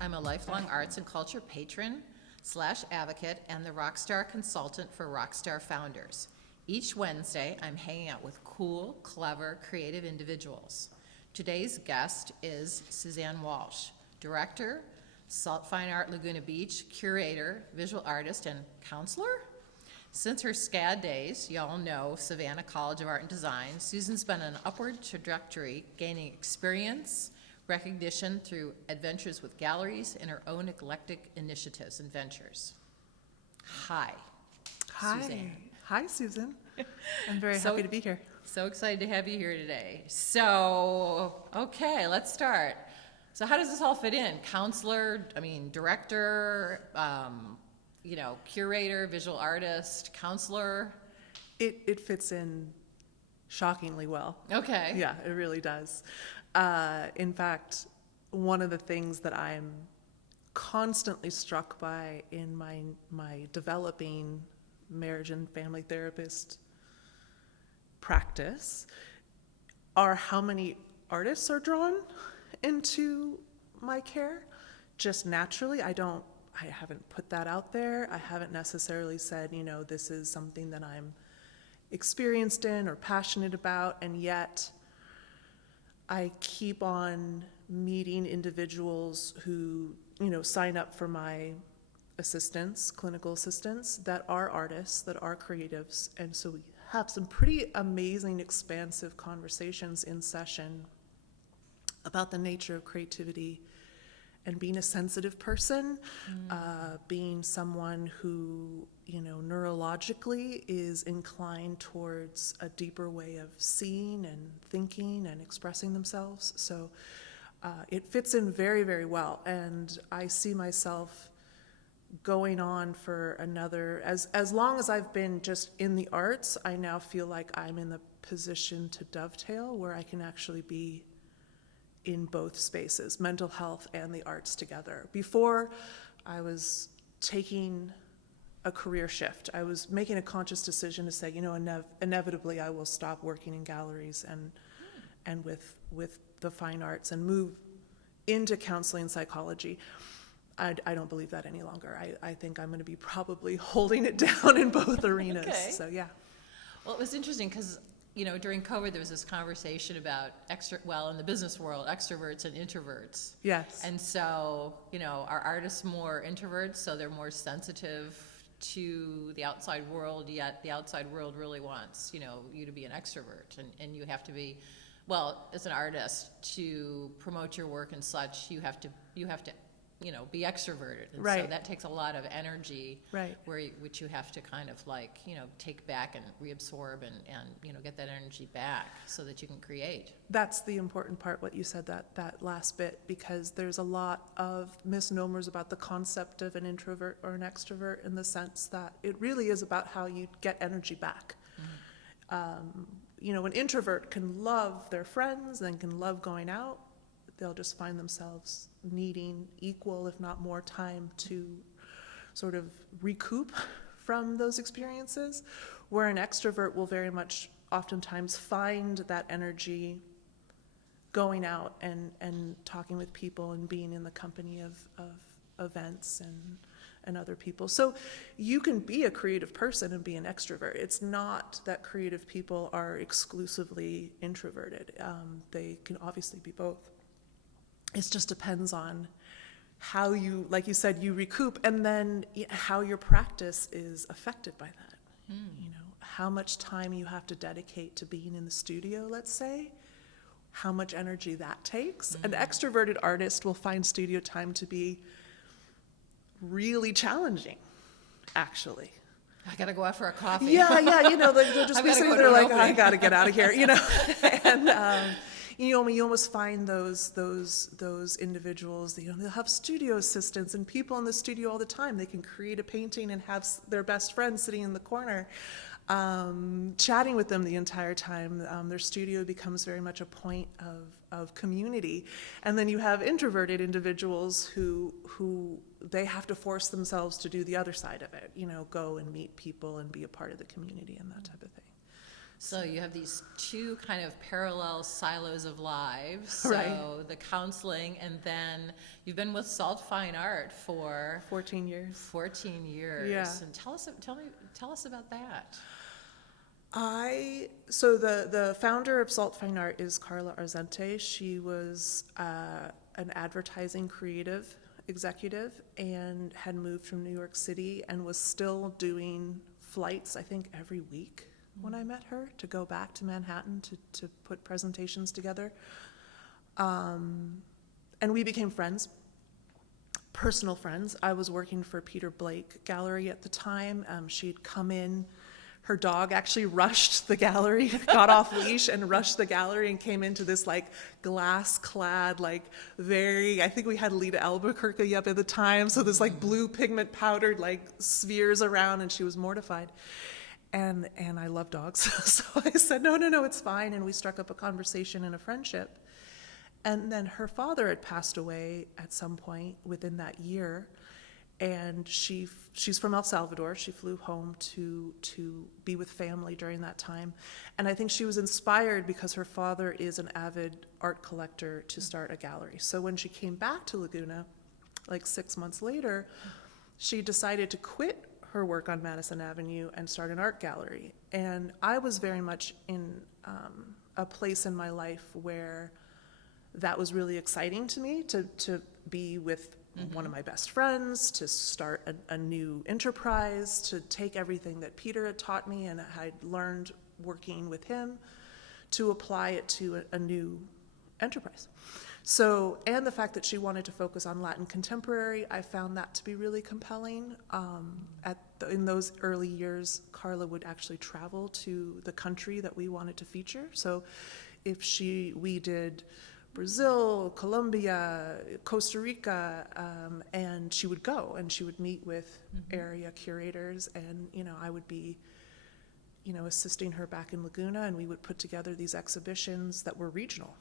I'm a lifelong arts and culture patron / advocate and the Rockstar consultant for Rockstar founders. Each Wednesday, I'm hanging out with cool, clever, creative individuals. Today's guest is Suzanne Walsh, director, Salt Fine Art Laguna Beach, curator, visual artist, and counselor. Since her SCAD days, y'all know Savannah College of Art and Design, Susan's been on an upward trajectory, gaining experience, recognition through adventures with galleries and her own eclectic initiatives and ventures. Hi. Hi. Suzanne. Hi, Susan. I'm very happy to be here. So excited to have you here today. So, okay, let's start. So how does this all fit in? Counselor, director, curator, visual artist, counselor? It fits in shockingly well. Okay. Yeah, it really does. In fact, one of the things that I'm constantly struck by in my developing marriage and family therapist practice are how many artists are drawn into my care. Just naturally, I haven't put that out there. I haven't necessarily said, this is something that I'm experienced in or passionate about, and yet I keep on meeting individuals who, sign up for my assistance, clinical assistance, that are artists, that are creatives. And so we have some pretty amazing, expansive conversations in session about the nature of creativity and being a sensitive person, being someone who, neurologically is inclined towards a deeper way of seeing and thinking and expressing themselves. So it fits in very, very well. And I see myself going on for another, as long as I've been just in the arts, I now feel like I'm in the position to dovetail where I can actually be in both spaces, mental health and the arts together. Before, I was taking a career shift. I was making a conscious decision to say, inevitably I will stop working in galleries and with the fine arts and move into counseling and psychology. I don't believe that any longer. I think I'm going to be probably holding it down in both arenas. Okay. So yeah. Well, it was interesting because during COVID, there was this conversation about in the business world, extroverts and introverts. Yes. And so, are artists more introverts, so they're more sensitive to the outside world, yet the outside world really wants, you to be an extrovert, and you have to be, as an artist, to promote your work and such, you have to be extroverted. And right. So that takes a lot of energy, right. Which you have to kind of take back and reabsorb and get that energy back so that you can create. That's the important part, what you said, that last bit, because there's a lot of misnomers about the concept of an introvert or an extrovert, in the sense that it really is about how you get energy back. Mm-hmm. An introvert can love their friends and can love going out. They'll just find themselves needing equal, if not more, time to sort of recoup from those experiences, where an extrovert will very much oftentimes find that energy going out and talking with people and being in the company of events and other people. So you can be a creative person and be an extrovert. It's not that creative people are exclusively introverted. They can obviously be both. It just depends on how you, like you said, you recoup, and then how your practice is affected by that. How much time you have to dedicate to being in the studio, let's say, how much energy that takes. An extroverted artist will find studio time to be really challenging, actually. I gotta go out for a coffee. Yeah, they'll just be sitting there like, I gotta get out of here, and you almost find those individuals, they'll have studio assistants and people in the studio all the time. They can create a painting and have their best friend sitting in the corner, chatting with them the entire time. Their studio becomes very much a point of community. And then you have introverted individuals who they have to force themselves to do the other side of it, go and meet people and be a part of the community and that type of thing. So you have these two kind of parallel silos of lives. So Right. the counseling, and then you've been with Salt Fine Art for 14 years. 14 years. Yeah. And tell us about that. So the founder of Salt Fine Art is Carla Arzente. She was an advertising creative executive and had moved from New York City and was still doing flights, I think, every week when I met her, to go back to Manhattan to put presentations together. And we became friends, personal friends. I was working for Peter Blake Gallery at the time. She'd come in. Her dog actually rushed the gallery, got off leash and rushed the gallery and came into this like glass-clad, like I think we had Lita Albuquerque up at the time, so this like blue pigment powdered like spheres around, and she was mortified. And I love dogs, so I said, no, it's fine, and we struck up a conversation and a friendship. And then her father had passed away at some point within that year, and she's from El Salvador. She flew home to be with family during that time. And I think she was inspired because her father is an avid art collector to start a gallery. So when she came back to Laguna, like 6 months later, she decided to quit her work on Madison Avenue and start an art gallery. And I was very much in a place in my life where that was really exciting to me, to be with one of my best friends, to start a new enterprise, to take everything that Peter had taught me and I had learned working with him, to apply it to a new enterprise. So, and the fact that she wanted to focus on Latin contemporary, I found that to be really compelling. In those early years, Carla would actually travel to the country that we wanted to feature. So if we did Brazil, Colombia, Costa Rica, and she would go and she would meet with area curators, and I would be assisting her back in Laguna, and we would put together these exhibitions that were regional.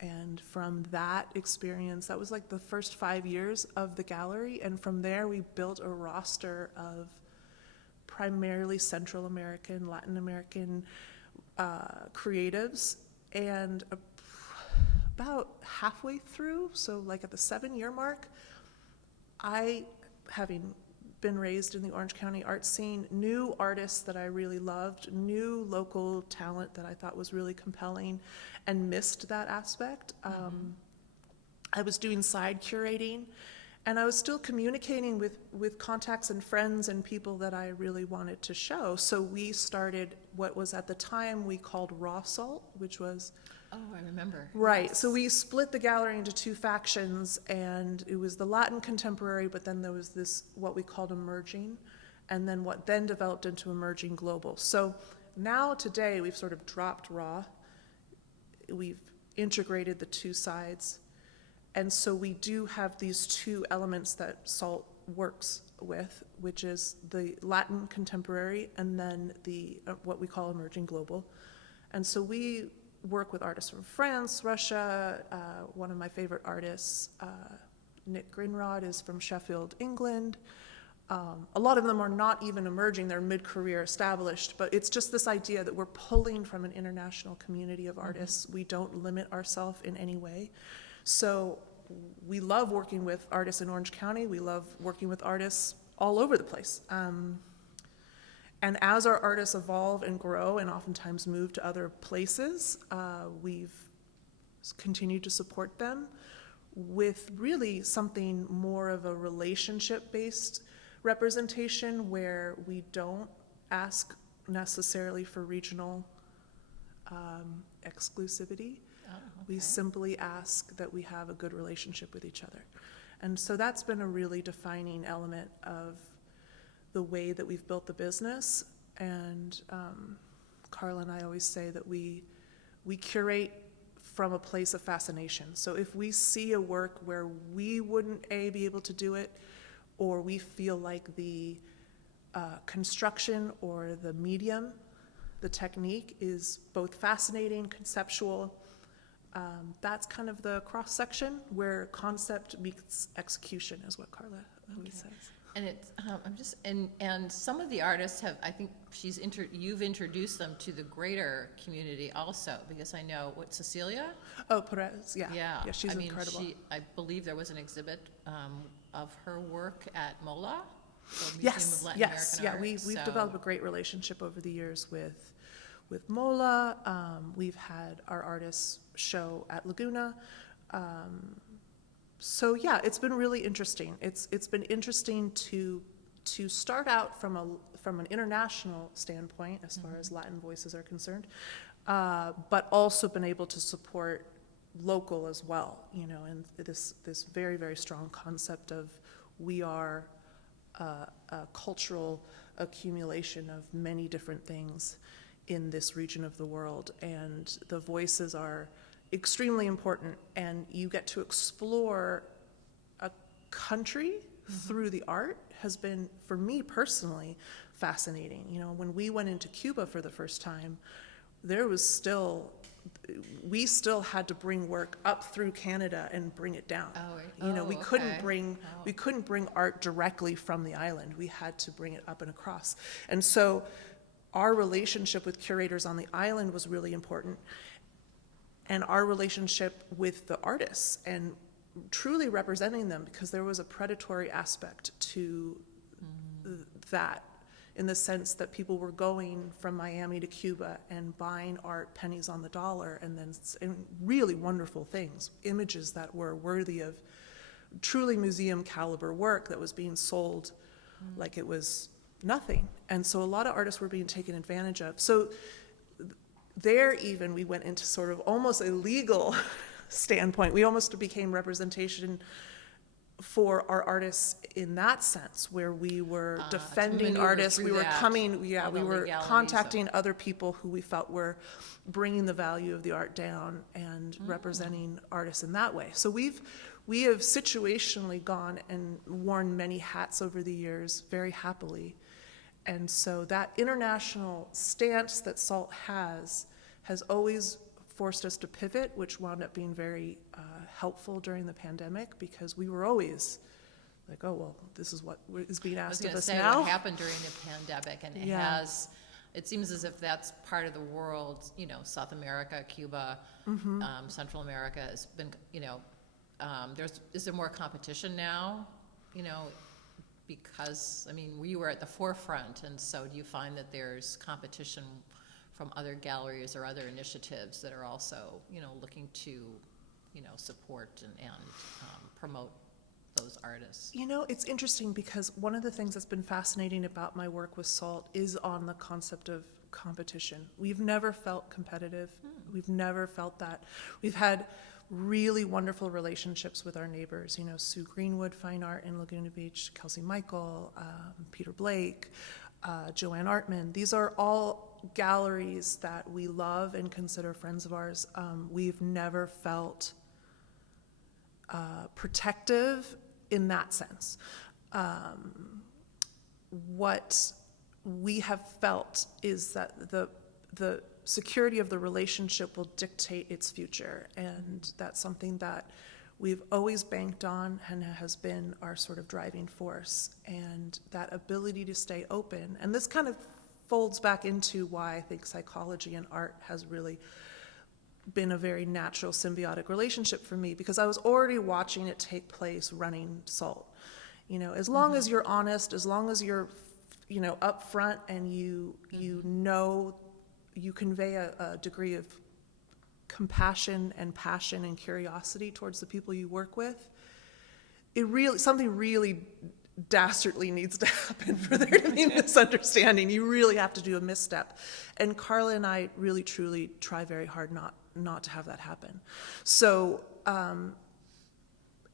And from that experience, that was like the first 5 years of the gallery, and from there we built a roster of primarily Central American, Latin American creatives, and about halfway through, so like at the 7-year mark, I, having been raised in the Orange County art scene, knew artists that I really loved, knew local talent that I thought was really compelling, and missed that aspect. I was doing side curating, and I was still communicating with contacts and friends and people that I really wanted to show. So we started what was at the time we called Raw Salt, which was... Oh, I remember. Right. Yes. So we split the gallery into two factions, and it was the Latin contemporary, but then there was this, what we called emerging, and then what then developed into emerging global. So now today we've sort of dropped raw. We've integrated the two sides. And so we do have these two elements that SALT works with, which is the Latin contemporary and then the what we call emerging global. And so we work with artists from France, Russia. One of my favorite artists, Nick Grinrod, is from Sheffield, England. A lot of them are not even emerging, they're mid-career established, but it's just this idea that we're pulling from an international community of artists. We don't limit ourselves in any way. So we love working with artists in Orange County. We love working with artists all over the place. And as our artists evolve and grow and oftentimes move to other places, we've continued to support them with really something more of a relationship-based representation, where we don't ask necessarily for regional exclusivity. Oh, We okay. simply ask that we have a good relationship with each other. And so that's been a really defining element of the way that we've built the business. And Carla and I always say that we curate from a place of fascination. So if we see a work where we wouldn't be able to do it, or we feel like the construction or the medium, the technique is both fascinating, conceptual, That's kind of the cross-section where concept meets execution, is what Carla always says. And it's, and some of the artists have, I think you've introduced them to the greater community also, because I know, Cecilia? Oh, Perez, yeah. Yeah. Yeah, she's I mean, incredible. I believe there was an exhibit of her work at MOLA, the Museum Yes, of Latin yes, American yeah, Art. we've So- developed a great relationship over the years with MOLA. We've had our artists show at Laguna. So yeah, it's been really interesting. It's been interesting to start out from an international standpoint as far as Latin voices are concerned, but also been able to support local as well, you know, and this very, very strong concept of we are a cultural accumulation of many different things in this region of the world, and the voices are extremely important, and you get to explore a country through the art has been, for me personally, fascinating. You know, when we went into Cuba for the first time, we still had to bring work up through Canada and bring it down. Oh, right. You know, we couldn't okay. bring art directly from the island. We had to bring it up and across. And so our relationship with curators on the island was really important, and our relationship with the artists and truly representing them, because there was a predatory aspect to that, in the sense that people were going from Miami to Cuba and buying art pennies on the dollar, and really wonderful things, images that were worthy of truly museum caliber work that was being sold like it was nothing. And so a lot of artists were being taken advantage of. So there even we went into sort of almost a legal standpoint. We almost became representation for our artists in that sense, where we were defending maneuver artists. through We were that, coming, all we the were legalities contacting other people who we felt were bringing the value of the art down and representing artists in that way. So we have situationally gone and worn many hats over the years very happily. And so that international stance that SALT has always forced us to pivot, which wound up being very helpful during the pandemic, because we were always like, oh, well, this is what is being asked of us I was going to say now. what happened during the pandemic, and it seems as if that's part of the world, you know, South America, Cuba, Central America has been, you know, is there more competition now, you know, because, I mean, we were at the forefront, and so do you find that there's competition from other galleries or other initiatives that are also, you know, looking to, you know, support and promote those artists? You know, it's interesting because one of the things that's been fascinating about my work with SALT is on the concept of competition. We've never felt competitive. We've never felt that. We've had really wonderful relationships with our neighbors, you know, Sue Greenwood Fine Art in Laguna Beach, Kelsey Michael, Peter Blake, Joanne Artman. These are all galleries that we love and consider friends of ours. We've never felt protective in that sense. What we have felt is that the security of the relationship will dictate its future, and that's something that we've always banked on and has been our sort of driving force, and that ability to stay open. And this kind of folds back into why I think psychology and art has really been a very natural symbiotic relationship for me, because I was already watching it take place running SALT. You know, as long as you're honest, as long as you're, you know, upfront, and you know, you convey a degree of compassion and passion and curiosity towards the people you work with, something really dastardly needs to happen for there to be misunderstanding. You really have to do a misstep. And Carla and I really, truly try very hard not to have that happen. So,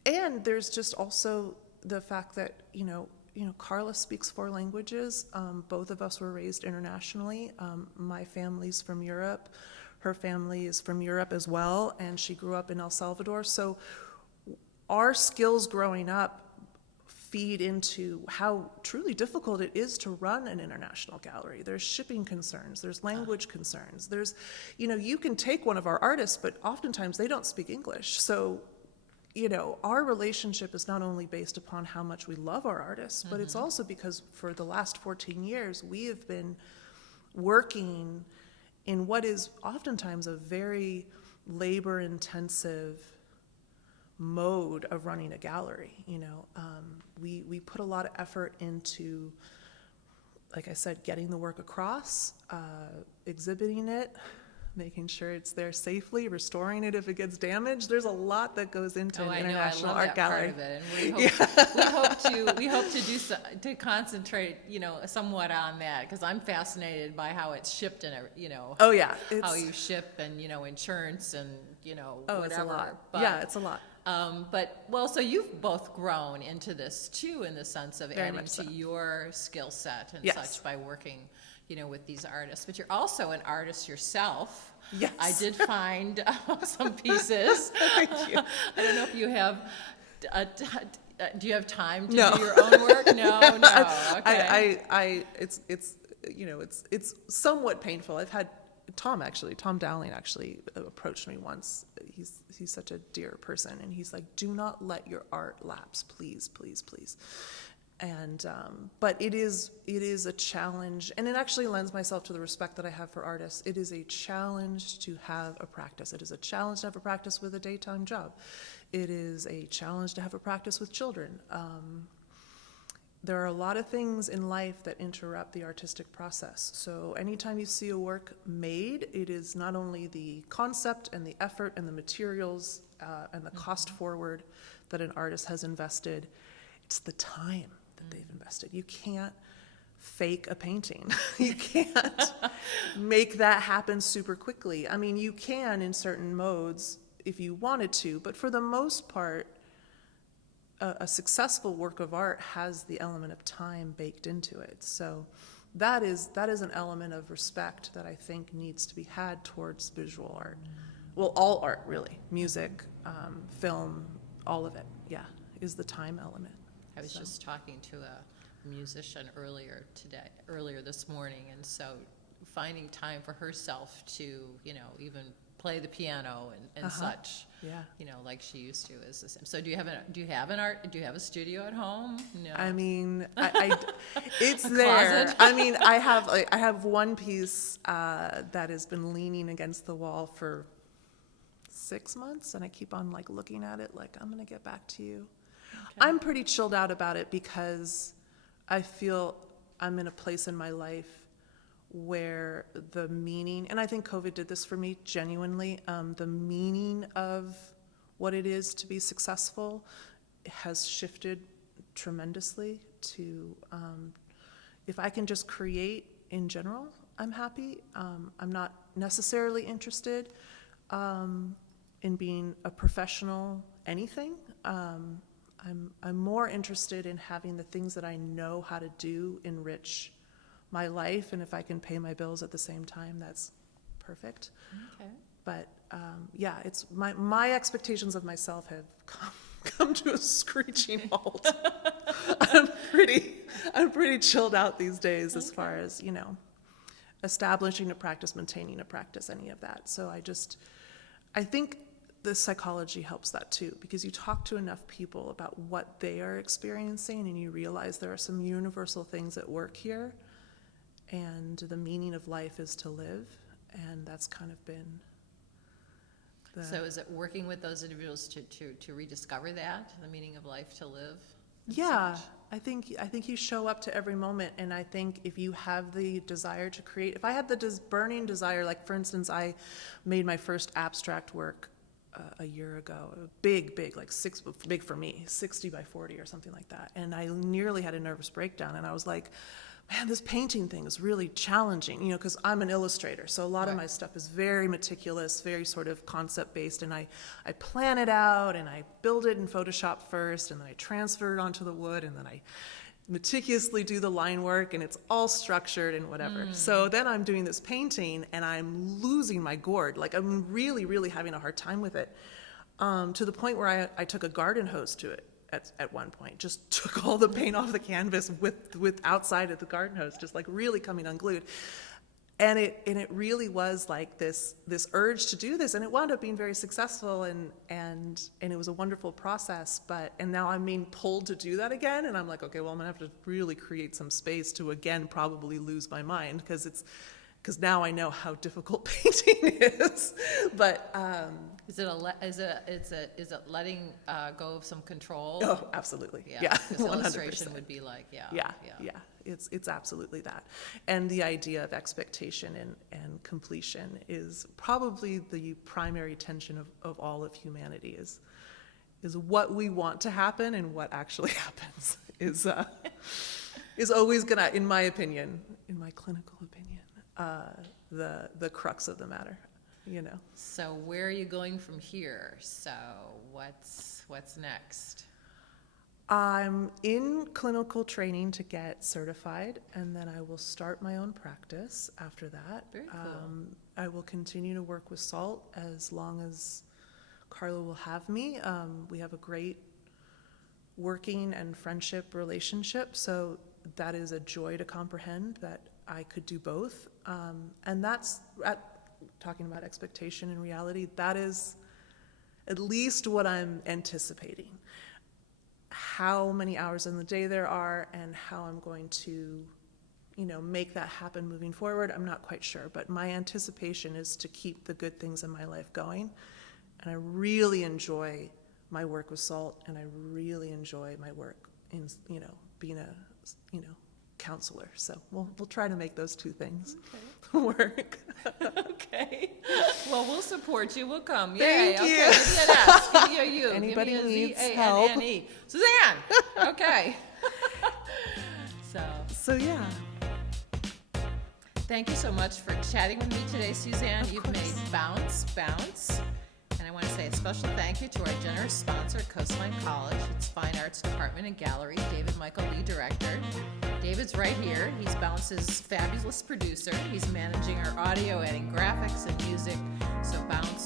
and there's just also the fact that, you know, Carla speaks 4 languages. Both of us were raised internationally. My family's from Europe. Her family is from Europe as well, and she grew up in El Salvador. So our skills growing up feed into how truly difficult it is to run an international gallery. There's shipping concerns, there's language concerns, there's, you can take one of our artists, but oftentimes they don't speak English. So, our relationship is not only based upon how much we love our artists, but it's also because for the last 14 years, we have been working in what is oftentimes a very labor-intensive mode of running a gallery. We put a lot of effort into, like I said, getting the work across, exhibiting it, making sure it's there safely, restoring it if it gets damaged. There's a lot that goes into an international art gallery. I love that part of it, and we hope to concentrate, somewhat on that, because I'm fascinated by how it's shipped and Oh yeah, how you ship and insurance and oh, whatever. it's a lot. But, yeah, it's a lot. So you've both grown into this too, in the sense of Very adding much so. to your skill set and Yes. such by working, with these artists. But you're also an artist yourself. Yes. I did find some pieces. Thank you. I don't know if you have. Do you have time to No. do your own work? No. Okay. It's somewhat painful. I've had Tom Dowling actually approached me once. He's such a dear person, and he's like, do not let your art lapse, please, please, please. And but it is a challenge, and it actually lends myself to the respect that I have for artists. It is a challenge to have a practice. It is a challenge to have a practice with a daytime job. It is a challenge to have a practice with children. There are a lot of things in life that interrupt the artistic process. So anytime you see a work made, it is not only the concept and the effort and the materials and the cost forward that an artist has invested, it's the time that they've invested. You can't fake a painting. You can't make that happen super quickly. I mean, you can in certain modes if you wanted to, but for the most part, a successful work of art has the element of time baked into it. So that is an element of respect that I think needs to be had towards visual art. Well, all art really, music, film, all of it, yeah, is the time element. I was just talking to a musician earlier this morning, and so finding time for herself to, even play the piano and such, Yeah. like she used to, is the same. So do you have a studio at home? No. I mean, it's A there. closet? I mean, I have one piece that has been leaning against the wall for 6 months, and I keep on looking at it I'm gonna get back to you. Okay. I'm pretty chilled out about it because I feel I'm in a place in my life where the meaning, and I think COVID did this for me genuinely, the meaning of what it is to be successful has shifted tremendously to, if I can just create in general, I'm happy. I'm not necessarily interested in being a professional anything. I'm more interested in having the things that I know how to do enrich my life, and if I can pay my bills at the same time, that's perfect. Okay. But yeah, it's my expectations of myself have come to a screeching halt. I'm pretty chilled out these days as far as establishing a practice, maintaining a practice, any of that. So I think the psychology helps that too, because you talk to enough people about what they are experiencing, and you realize there are some universal things at work here. And the meaning of life is to live, and that's kind of been the... So is it working with those individuals to rediscover that, the meaning of life to live? Yeah, I think you show up to every moment, and I think if you have the desire to create, if I had the burning desire, for instance, I made my first abstract work a year ago, big, big for me, 60 by 40 or something like that, and I nearly had a nervous breakdown, and I was like, man, this painting thing is really challenging, because I'm an illustrator, so a lot of my stuff is very meticulous, very sort of concept-based, and I plan it out, and I build it in Photoshop first, and then I transfer it onto the wood, and then I meticulously do the line work, and it's all structured and whatever. So then I'm doing this painting, and I'm losing my gourd. I'm really, really having a hard time with it, to the point where I took a garden hose to it. at one point. Just took all the paint off the canvas with outside of the garden hose, just like really coming unglued. And it really was like this urge to do this, and it wound up being very successful, and it was a wonderful process. And now I'm being pulled to do that again, and I'm like, okay, well, I'm gonna have to really create some space to again probably lose my mind, because now I know how difficult painting is. But Is it letting go of some control? oh, absolutely, yeah, Because 100%. illustration would be like, Yeah. It's absolutely that. And the idea of expectation and completion is probably the primary tension of all of humanity, is what we want to happen and what actually happens is always gonna, in my opinion, in my clinical opinion, the crux of the matter, you know. So where are you going from here? So what's next? I'm in clinical training to get certified, and then I will start my own practice after that. Very cool. I will continue to work with SALT as long as Carla will have me. We have a great working and friendship relationship, so that is a joy to comprehend that I could do both. And that's, talking about expectation and reality, that is at least what I'm anticipating. How many hours in the day there are and how I'm going to, make that happen moving forward, I'm not quite sure. But my anticipation is to keep the good things in my life going. And I really enjoy my work with SALT, and I really enjoy my work in, being a, counselor. So we'll try to make those two things work. Okay. Well, we'll support you. We'll come. Thank Yay. you. Okay. Give me an S. Give me a U. Anybody Give me a needs help. Z-A-N-N-E. Suzanne. Okay. So yeah. Thank you so much for chatting with me today, Suzanne. Of You've course. made bounce. And I want to say a special thank you to our generous sponsor, Coastline College, its Fine Arts Department and Gallery, David Michael Lee, Director. David's right here. He's Bounce's fabulous producer. He's managing our audio, adding graphics and music. So Bounce